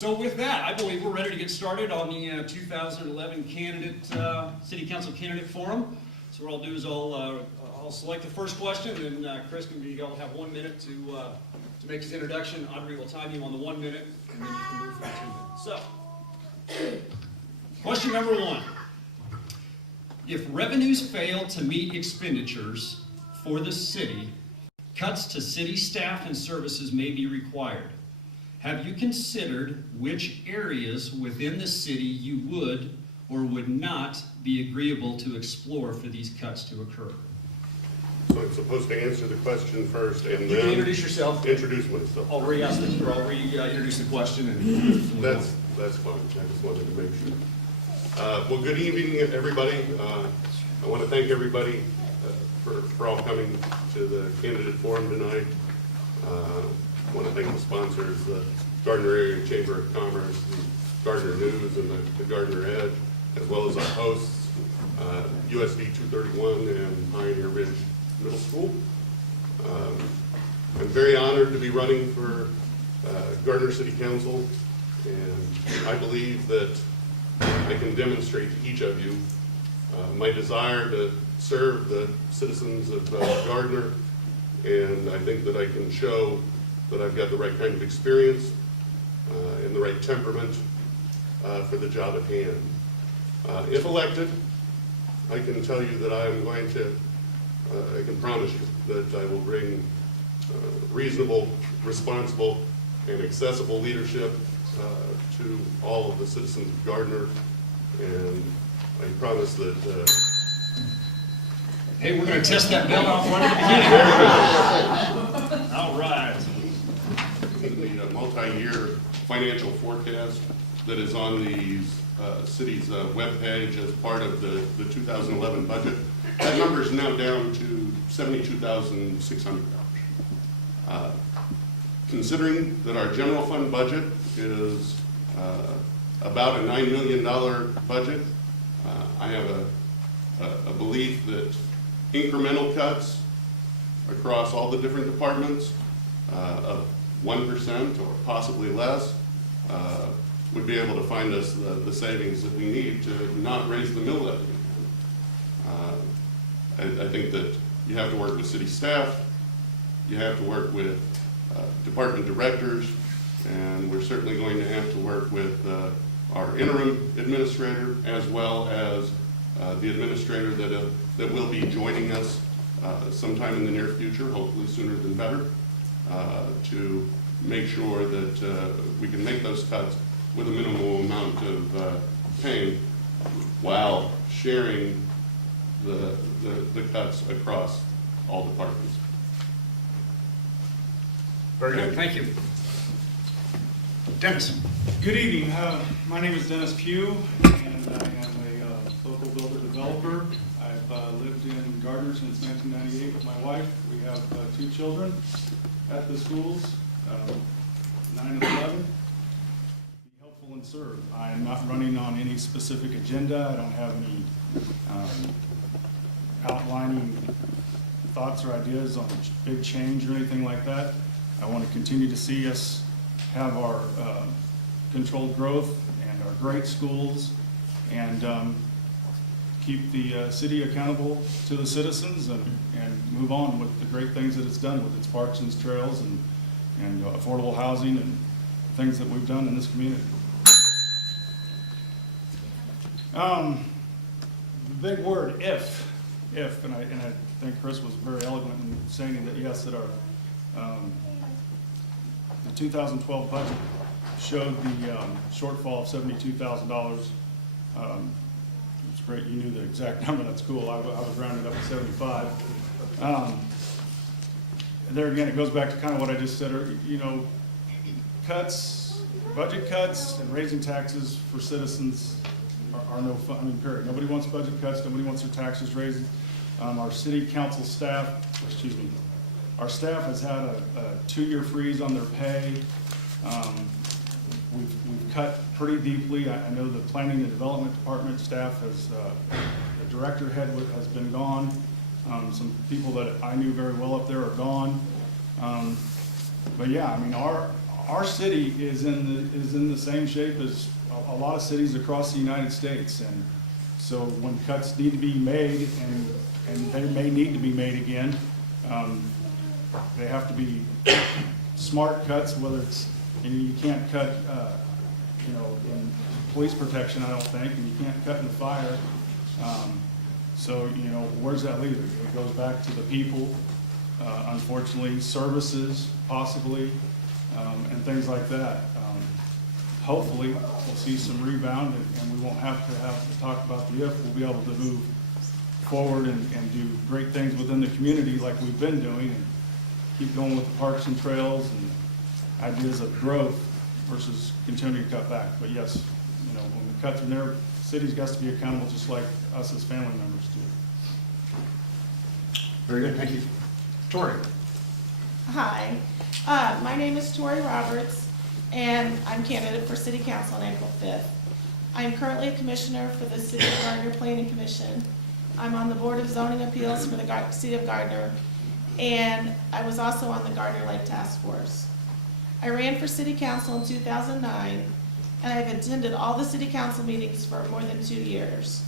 So with that, I believe we're ready to get started on the 2011 City Council Candidate Forum. So what I'll do is I'll select the first question, and Chris will have 1 minute to make his introduction. Audrey will time you on the 1 minute, and then you can move for the 2 minutes. So, question number 1. If revenues fail to meet expenditures for the city, cuts to city staff and services may be required. Have you considered which areas within the city you would or would not be agreeable to explore for these cuts to occur? So I'm supposed to answer the question first and You can then introduce yourself. introduce myself. I'll reintroduce the question. And That's fine. I just wanted to make sure. Well, good evening, everybody. I want to thank everybody for all coming to the candidate forum tonight. I want to thank the sponsors, the Gardner Area Chamber of Commerce, the Gardner News, and the Gardner Edge, as well as our hosts, USD 231 and Pioneer Ridge Middle School. I'm very honored to be running for Gardner City Council, and I believe that I can demonstrate to each of you my desire to serve the citizens of Gardner, and I think that I can show that I've got the right kind of experience and the right temperament for the job at hand. If elected, I can tell you that I am going to, I can promise you that I will bring reasonable, responsible, and accessible leadership to all of the citizens of Gardner, and I promise that hey, we're going to test that bell out front at the beginning. All right. the multi-year financial forecast that is on the city's webpage as part of the 2011 budget. That number is now down to $72,600. Considering that our general fund budget is about a $9 million budget, I have a belief that incremental cuts across all the different departments of 1% or possibly less would be able to find us the savings that we need to not raise the mill levy. I think that you have to work with city staff, you have to work with department directors, and we're certainly going to have to work with our interim administrator as well as the administrator that will be joining us sometime in the near future, hopefully sooner than better, to make sure that we can make those cuts with a minimal amount of pain while sharing the cuts across all departments. Very good. Thank you. Dennis. Good evening. My name is Dennis Pugh, and I am a local builder developer. I've lived in Gardner since 1998 with my wife. We have 2 children at the schools, 9 and 11. Be helpful and serve. I am not running on any specific agenda. I don't have any outlining thoughts or ideas on big change or anything like that. I want to continue to see us have our controlled growth and our great schools, and keep the city accountable to the citizens, and move on with the great things that it's done with its parks and trails and affordable housing and things that we've done in this community. The big word, if, and I think Chris was very eloquent in saying that yes, that our the 2012 budget showed the shortfall of $72,000. It's great you knew the exact number. That's cool. I was rounding up to 75. There again, it goes back to kind of what I just said. You know, budget cuts, and raising taxes for citizens are no fun. I mean, period. Nobody wants budget cuts. Nobody wants their taxes raised. Our city council staff, our staff has had a 2-year freeze on their pay. We've cut pretty deeply. I know the planning and development department staff has, the director has been gone. Some people that I knew very well up there are gone. But yeah, I mean, our our city is in the same shape as a lot of cities across the United States. And so when cuts need to be made, and they may need to be made again, they have to be smart cuts, whether it's, you can't cut, in police protection, I don't think, and you can't cut in the fire. So, where's that leave it? It goes back to the people, unfortunately, services possibly, and things like that. Hopefully, we'll see some rebound, and we won't have to talk about the if. We'll be able to move forward and do great things within the community like we've been doing, and keep going with the parks and trails and ideas of growth versus continuing to cut back. But yes, when we cut from there, cities got to be accountable just like us as family members do. Very good, thank you. Tori? Hi, my name is Tori Roberts, and I'm candidate for City Council on April 5th. I'm currently a commissioner for the City of Gardner Planning Commission. I'm on the Board of Zoning Appeals for the City of Gardner, and I was also on the Gardner Lake Task Force. I ran for City Council in 2009, and I've attended all the City Council meetings for more than 2 years.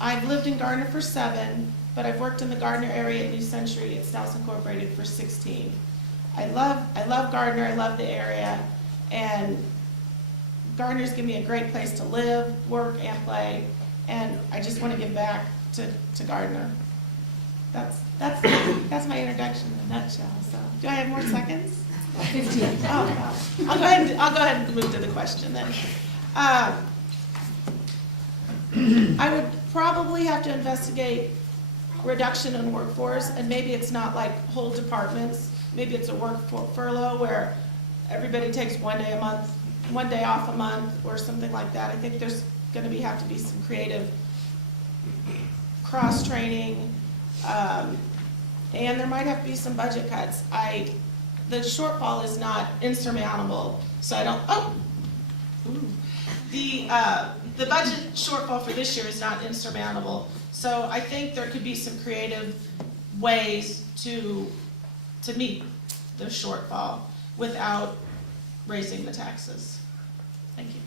I've lived in Gardner for 7, but I've worked in the Gardner area at New Century at Stouse Incorporated for 16. I love Gardner, I love the area, and Gardner's given me a great place to live, work, and play, and I just want to give back to Gardner. That's my introduction in a nutshell. So, do I have more seconds? 15. Oh, I'll go ahead and move to the question then. I would probably have to investigate reduction in workforce, and maybe it's not like whole departments. Maybe it's a work furlough where everybody takes 1 day a month, 1 day off a month, or something like that. I think there's going to have to be some creative cross training, and there might have to be some budget cuts. The shortfall is not insurmountable, so I don't. Oh, ooh. The budget shortfall for this year is not insurmountable, so I think there could be some creative ways to meet the shortfall without raising the taxes. Thank you.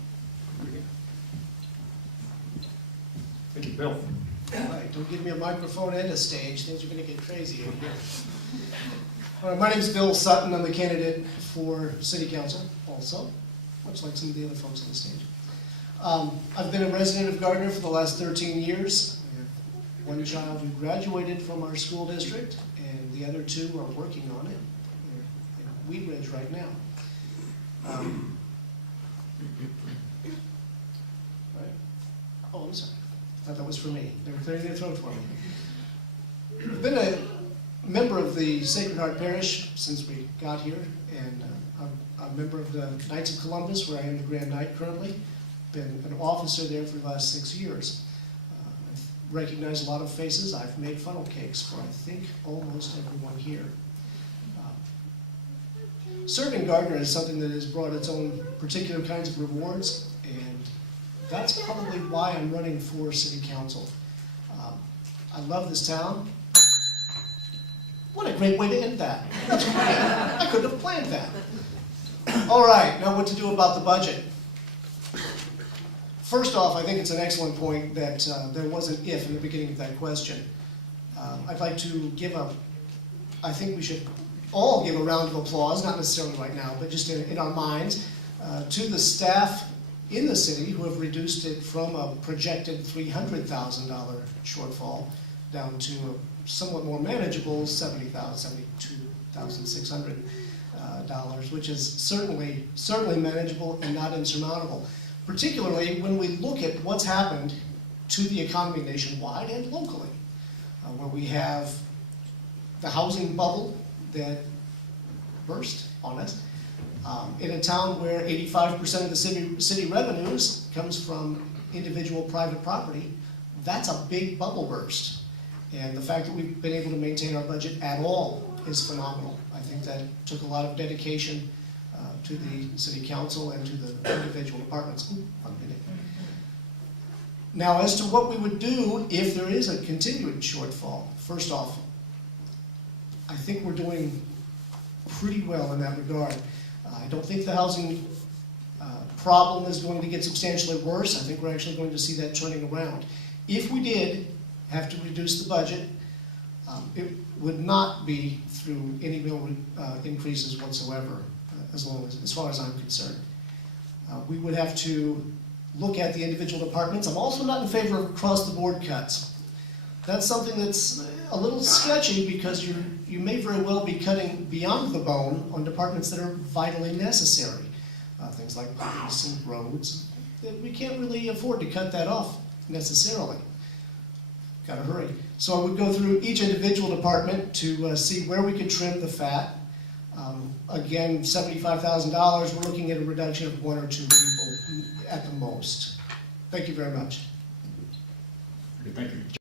Thank you, Bill. All right, don't give me a microphone and a stage, things are gonna get crazy in here. All right, my name is Bill Sutton, I'm the candidate for City Council also, much like some of the other folks on the stage. I've been a resident of Gardner for the last 13 years. I have one child who graduated from our school district, and the other 2 are working on it. They're in Wheat Ridge right now. Right? Oh, I'm sorry. I thought that was for me. They were clearing their throat for me. I've been a member of the Sacred Heart Parish since we got here, and I'm a member of the Knights of Columbus, where I am the Grand Knight currently. Been an officer there for the last 6 years. I've recognized a lot of faces. I've made funnel cakes for, I think, almost everyone here. Serving Gardner is something that has brought its own particular kinds of rewards, and that's probably why I'm running for City Council. I love this town. What a great way to end that. That's great. I couldn't have planned that. All right, now what to do about the budget. First off, I think it's an excellent point that there was an if in the beginning of that question. I'd like to I think we should all give a round of applause, not necessarily right now, but just in our minds, to the staff in the city who have reduced it from a projected $300,000 shortfall down to a somewhat more manageable $72,600, which is certainly manageable and not insurmountable, particularly when we look at what's happened to the economy nationwide and locally, where we have the housing bubble that burst on us, in a town where 85% of the city revenues comes from individual private property. That's a big bubble burst. And the fact that we've been able to maintain our budget at all is phenomenal. I think that took a lot of dedication to the City Council and to the individual departments. Ooh, 1 minute. Now, as to what we would do if there is a continued shortfall, first off, I think we're doing pretty well in that regard. I don't think the housing problem is going to get substantially worse. I think we're actually going to see that turning around. If we did have to reduce the budget, it would not be through any mill increases whatsoever, as far as I'm concerned. We would have to look at the individual departments. I'm also not in favor of across-the-board cuts. That's something that's a little sketchy because you may very well be cutting beyond the bone on departments that are vitally necessary. Things like police and roads. We can't really afford to cut that off necessarily. Got to hurry. So I would go through each individual department to see where we could trim the fat. Again, $75,000, we're looking at a reduction of 1 or 2 people at the most. Thank you very much. Thank you.